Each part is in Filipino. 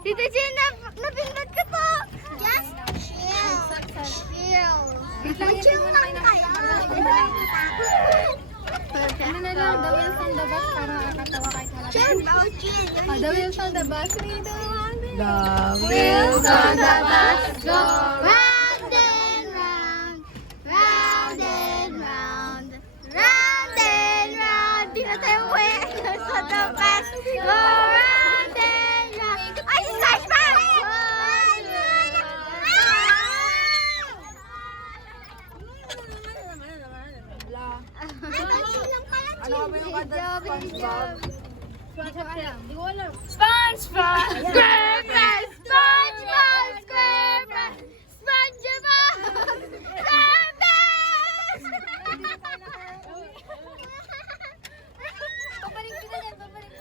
Tita Jen, napindot ko to. Just chill. Chill. Chill lang tayo. Ano na lang, the wheels on the bus para makakatawa kahit wala. Chill, chill. The wheels on the bus, we don't want it. The wheels on the bus go Round and round, round and round, round and round. Di na tayo uwi. Sa the bus go round and round. Ay, si Slash pa! Ano ba yung kanta sa SpongeBob? SpongeBob SquarePants! SpongeBob SquarePants! SpongeBob SquarePants! Pabalik kita dyan, pabalik.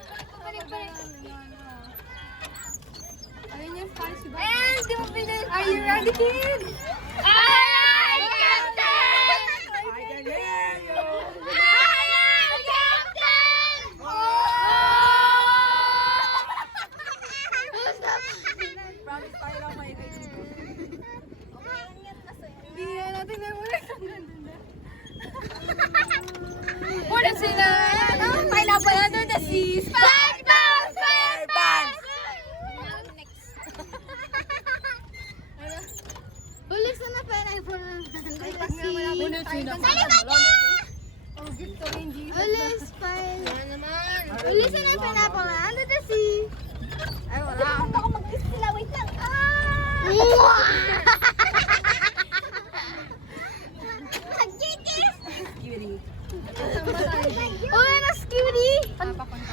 Ayun yung SpongeBob. And, di mo pinag... Are you ready, kids? Alright, Captain! I can hear you! Alright, Captain! Promise tayo lang may kaibigan. Hindi na natin na muna. Wala sila! Pineapple under the sea! SpongeBob SquarePants! Ulit na pineapple under the sea! Ulit sila. Oh, gift ko rin, Jesus. Ulit Ulit na pineapple under the sea! Ay, wala. Hindi ako mag-kiss sila. Wait lang. Nag-kiss! Cutie. Uy, nas cutie!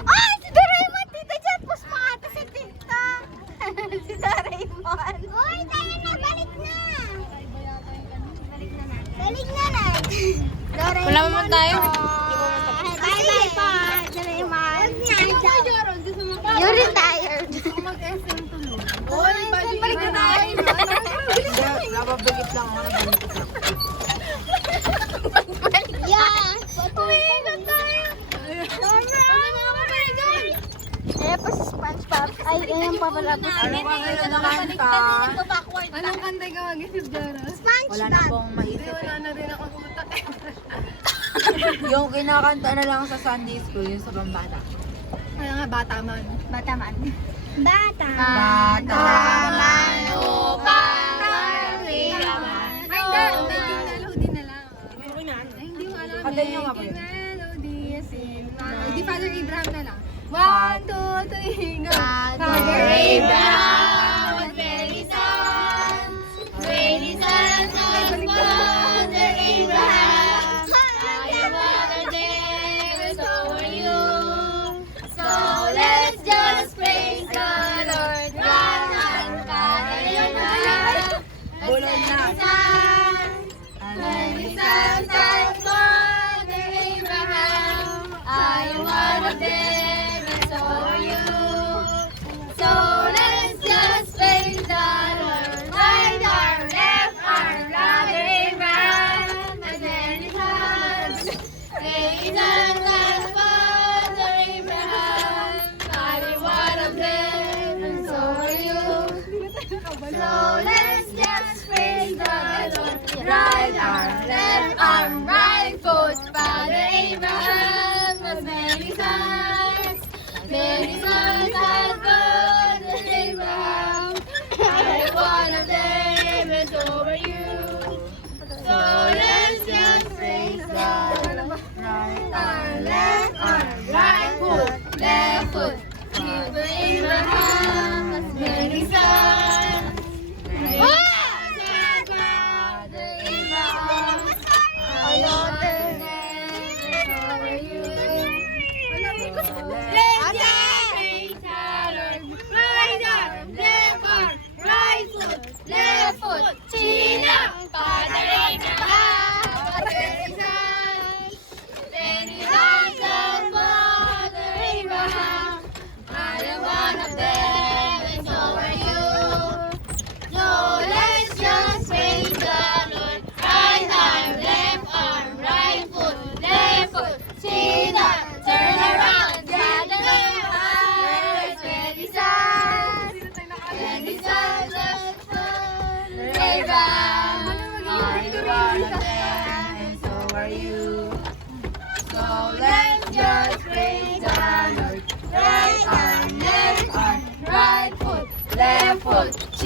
Ay, si Doraemon! Tita Jan, pus mga ate si Tita! Si Doraemon! Uy, tayo na! Balik na! Balik na na! Doraemon! Wala naman tayo. Bye-bye pa! Doraemon! You're retired! Mag-SM tuloy. Uy, balik na tayo! Nababagit lang ako. Nababagit lang. Yeah! Uy, ikot tayo! Ayan po si SpongeBob. Ay, ayan pa pala po. Ano ba ngayon ang kanta? Anong kanta ka mag-isip, Joros? Wala na akong maisip Wala eh. na rin ako pumunta. Yung kinakanta na lang sa Sunday school, yung sa pambata. Kaya nga, bata man. Bata man. Bata. Bata man upang Ay, hindi. Making melody na lang. Ay, hindi mo alam. Kanta niyo nga po Making yun. melody, sing. Di Father Abraham na lang. 1, 2, 3, go. Father Abraham, many sons, many sons of Father Abraham. I wanna dance, so are you. So let's just praise the Lord. Father Abraham, Bulol na. many sons of Father Abraham. I am one of them, and so are you. So let's just praise the Lord. Right arm, left arm, Father Abraham, as many sons. Many sons of Father Abraham. I am one of them, and so are you. So let's just praise the Lord. Right arm, left arm, right foot, Father Abraham has many sons of Father Abraham. I'm one of them, and so are you. So let's just praise the Lord. Right arm, left arm, right foot, left foot. Abraham has many sons. Father Abraham, I love the name, and so are you. Let's just praise the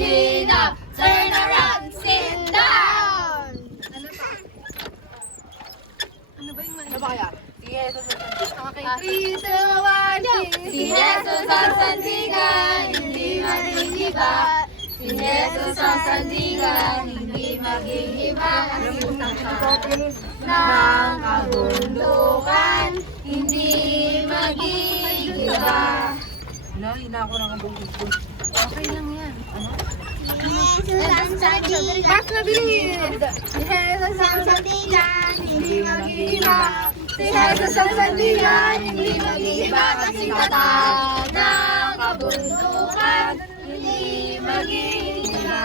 chin up, turn around, sit down. Ano pa? Ano ba yung Ano ba kaya? Si Jesus. Okay, 3, 2, 1, go! Si Jesus ang sandigan, hindi maghihiba. Si Jesus ang sandigan, hindi maghihiba. Ng kabundukan, hindi maghihiba. Ano? Hina ako ng kabungkit ko. Okay lang yan. Mas mabilis! Si Jesus ang sandigan, hindi maghihiba. Si Jesus ang sandigan, hindi maghihiba. Kasi katawan ng kabundukan, hindi maghihiba.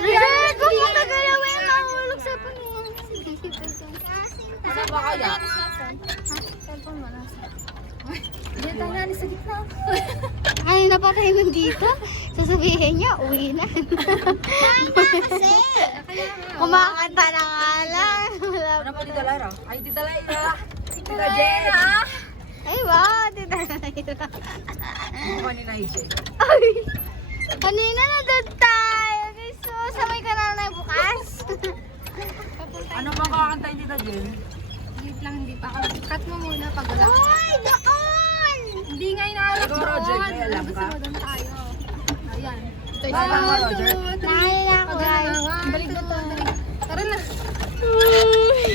Red, huwag mong tagalawin, mahulog sa pangin. Ano ba kaya? Cellphone mo na. Diyan tayo nalis sa gitna. Ay, napatay nun dito. Sasabihin niya, uwi na. Kasi, kumakanta na nga lang. Wala Ano pa. ba Tita Lara? Ay, Tita Lara! Tita Jen! Ay, wow, tita Naira. Ano ba ni Naisha? Ay, kanina nandun tayo. So, sabay ka na bukas. Ano ba kakantay Tita Jen? Wait lang, hindi pa ako. Cut mo muna pag wala. Ay, doon! Hindi nga inaalap Ikaw, Roger, may alam ka? Gusto mo doon tayo. Ayan. Tama mo, Roger? Naalala ko, guys. Balik na to. Tara na.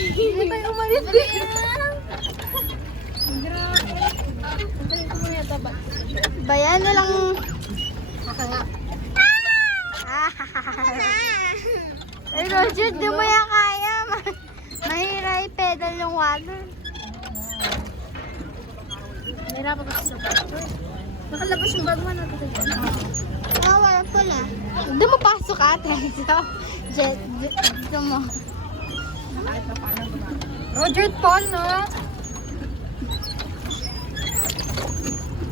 Hindi tayo umalis din. Antayin ko muna ito ba? Bayan na lang. Baka nga. Ay, Roger, di mo yan kaya. Mahira i-pedal yung water. Nahirapan kasi sa picture. Nakalabas yung bag mo natin sa dyan. Wala pala. Doon mo pasok ate. Dito mo. Kahit pa paano ba? Roger at Paul, no?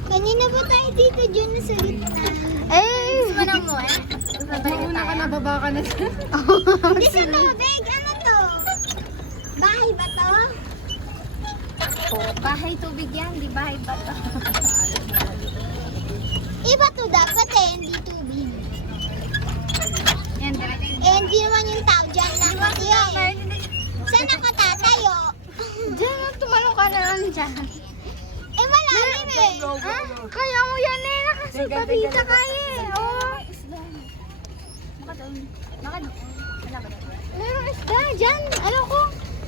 Kanina ba tayo dito dyan na sa gitna? Eh! Manang mo eh? Mauna ka na, baba ka na. Hindi sa tubig. Ano to? Bahay ba to? Bahay tubig yan, di bahay ba to? Iba to dapat eh, hindi tubig. Yan, direct. Eh, hindi naman yung tao dyan lang kasi eh. Saan nakatatayo? Diyan, tumalong ka na lang dyan. Eh, malalim eh. Ah, kaya mo yan eh, nakasipabita ka eh. Oh. Baka doon. Baka doon. Wala ba doon? Meron isda dyan. Alam ko,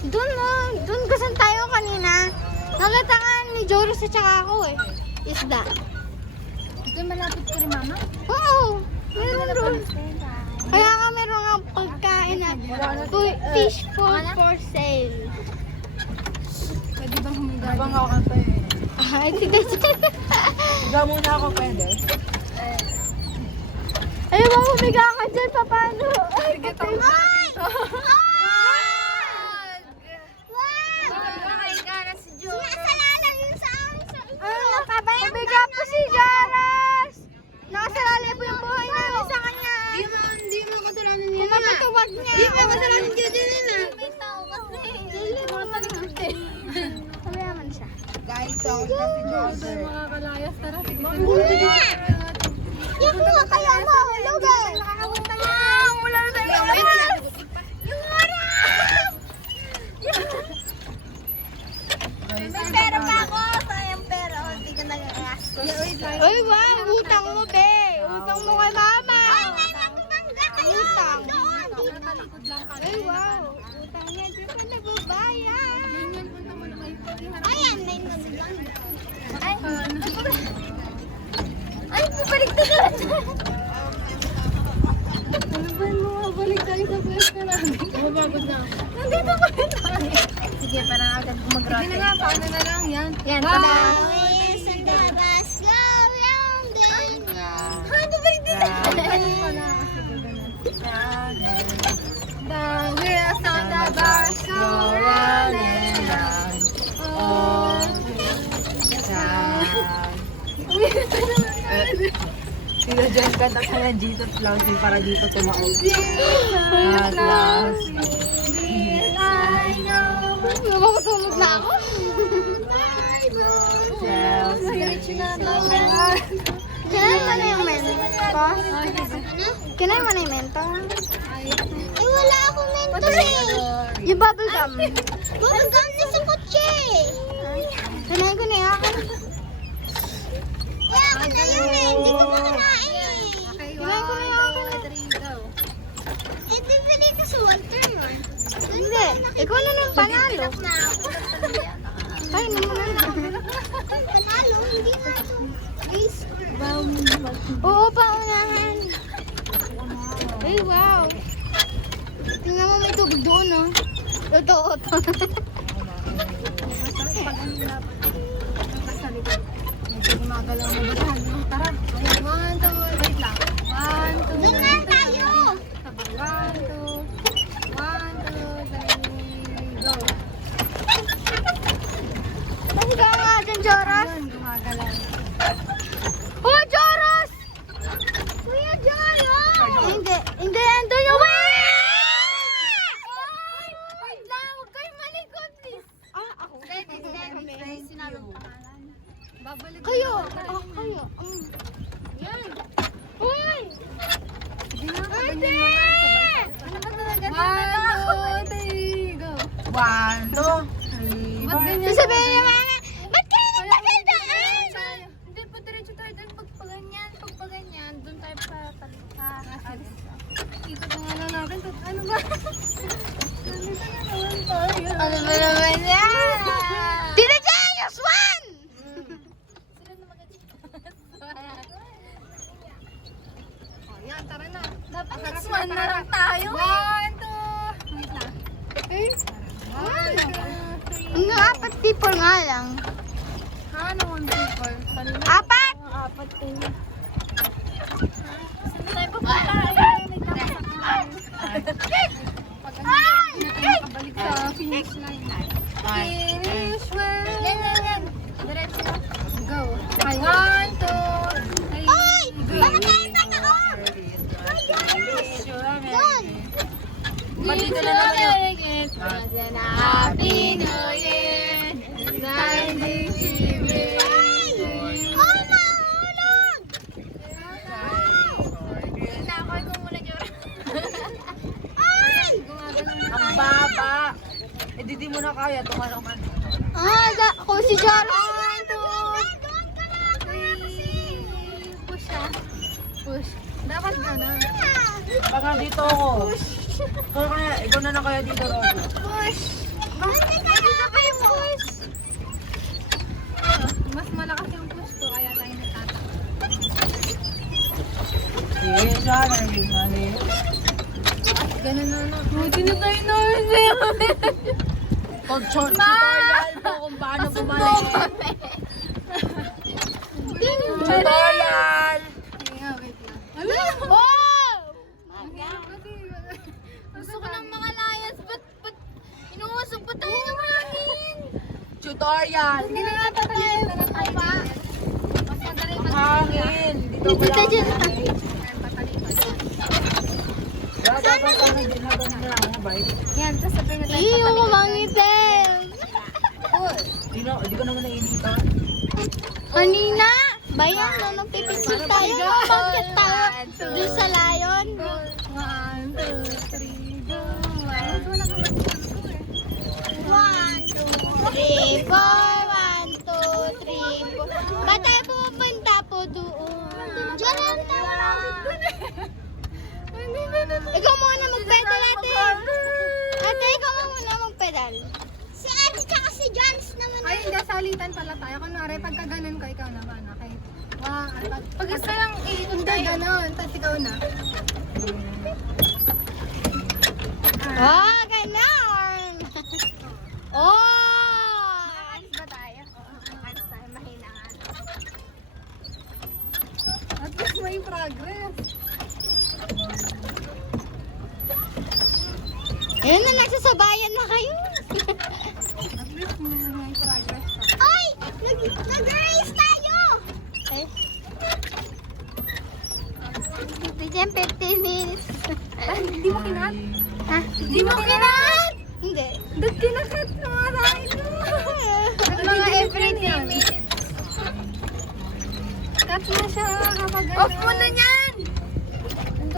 doon oh, doon kasan tayo kanina. Nakita ka ni Joris at saka ako eh. Isda. Doon malapit ka rin, mama? Oo, meron doon. Kaya ka meron nga pagkain na fish food for sale. Pwede bang humiga? Ano bang kakantay eh? Ay, tignan siya. Higa muna ako, pwede? Ay, bang humiga ka dyan, paano? Ay, patay mo. Sinasalala yun sa amin sa ito. Ano ka ba? Humiga po si Jaras. Nakasalala po yung buhay namin sa kanya. Hindi mo kasalanan niya. Kumapatuwag niya. Hindi mo kasalanan niya din na. May tao kasi. Hindi mo kasalanan niya. Kabayaman siya. Guys, ako na si Roger. Mga kalayas, tara. Tignan Yung mga kaya mo, lugay. Wala na tayo. Yung harap! May pera pa ako. Sayang pera. Hindi ka nag-aastos. Uy, wow. Utang mo, be. Utang mo kay mama. Ay, may matutangga kayo. Utang. Nakalikod lang ka. Uy, wow. Utang niya. Di pa nababayan. Ganyan, punta mo na kayo. Ayan, may naglang. Ay, Ay, pabaligtad na lang. ano ba mo? Balik tayo sa pwesto namin. Bumabagod na ako. Nandito pa rin tayo. Sige, parang agad mag-rotate. Sige na nga, paano na lang yan? Yan, Always on the bus go round and round. Ano ba dito? Ano pala? Sige, ganun. The wheels on the bus go round and round. Oh, Tita Jen, kanta ka ng Jesus Lousy para dito tumaog. At last, Napapatulog na ako. Chelsea. Diretso na lang. mo na yung Mentos? Kinain mo na yung Mentos? Ay, wala akong Mentos eh. Yung bubble gum. Bubble gum na sa kotse. Kinain ko na yung akin. Kaya ako na yun eh. Hindi ko pa kinain eh. Kinain ko na yung akin. Eh, bibili ka sa Walter yun. Hindi. Ikaw na nang panalo. Ay, naman na. Panalo, hindi na ito. Please. Oo, paunahan. Ay, wow. Tingnan mo, may tubig doon, oh. Totoo to. Gumagalaw mo ba? Tara. 1, 2, wait lang. 1, 2, Doon na tayo. 1, 2, 3, go. Pahiga nga dyan, Joros. Ayun, gumagalaw. Oh, Joros! Kuya Joros! Hindi, hindi, ando yung wait lang, huwag kayo malikot, please. Ako. Sinabi ang pangalan. Babalik Kayo. Kayo. Yan. Uy! Sige na, Hindi! Ano ba talaga? 1, 2, 3, go. 1, 2, 3, Ba't ganyan? Sasabihin niya mga, ba't kayo nagtagal daan? Hindi, padiretso tayo doon. Pagpaganyan, doon tayo sa ikot na nga lang natin. Ano ba? Nandito na naman tayo. Ano ba naman yan? Tita Janius, one! Sila na maganda. Oh, yan, tara na. Dapat next one na lang tayo. 1, 2. Wait lang. Eh? 1, 2, 3. Hanggang 4 people nga lang. Ano one people? 4? 4 din. Saan tayo pupunta? Ayun, may nakasakay. Pag nakabalik sa finish line. Finish line. Yan. Diretso. Go. Ay, 1, 2, 3. Oy! Bakit tayo ba na ako? Doon! Dito na lang yun. Happy New Year. Oh, mahulog! Nakoy ko muna dyan. Ay! Ang baba. Eh, di mo na kaya. Tumalo man. Ako si Joros. 1, 2, 3. Push ah. Push. Dapat gano'n. Baka dito ako. Ikaw na kaya dito, Rodo. Push. Bakit kayo sabay push? Mas malakas yung push ko kaya tayo natatakot. Sige, siya. Mali. Ganun na. Buti na tayo na. Tutorial po kung paano bumalik. Tutorial! Sige nga, wait lang. Wow! Gusto ko ng mga layas. Ba't inuusok pa tayo ng hangin? Tutorial! Hindi na nga tayo. Mas madali Ang hangin! Dito ko lang hangin. Dapat kami ginagawa na lang ang bike. Yan, tapos sabihin na tayo Iyo, papalitan. mangitim! Di ko naman nainitan. Kanina, bayan na nagpipicture tayo. Bakit tayo doon sa layon? 1, 2, 3, go. 1, 2, 3, 4. 1, 2, 3, 4. Ba't tayo pupunta po doon? Diyan lang tayo. Ikaw muna magpedal, ate. Ate, ikaw muna magpedal. Si ate tsaka si Jans naman. Ay, hindi, salitan pala tayo. Kunwari, pagka ganun ko, ikaw naman, okay? Pag isa lang iikot tayo. Hindi, ganun. Tapos ikaw na. Oh, ganyan. Oh! Alis ba tayo? Alis tayo, mahina nga. At least may progress. Ayun na, nagsasabayan na kayo. At least may progress pa. Ay! Nag-race tayo! Okay. Bigyan 15 minutes. Hindi mo kinat? Ha? Hindi mo kinat? Hindi. Ba't kinakat ng mga ride mo? Mga every 10 minutes. Cut mo siya kapag Off mo na yan!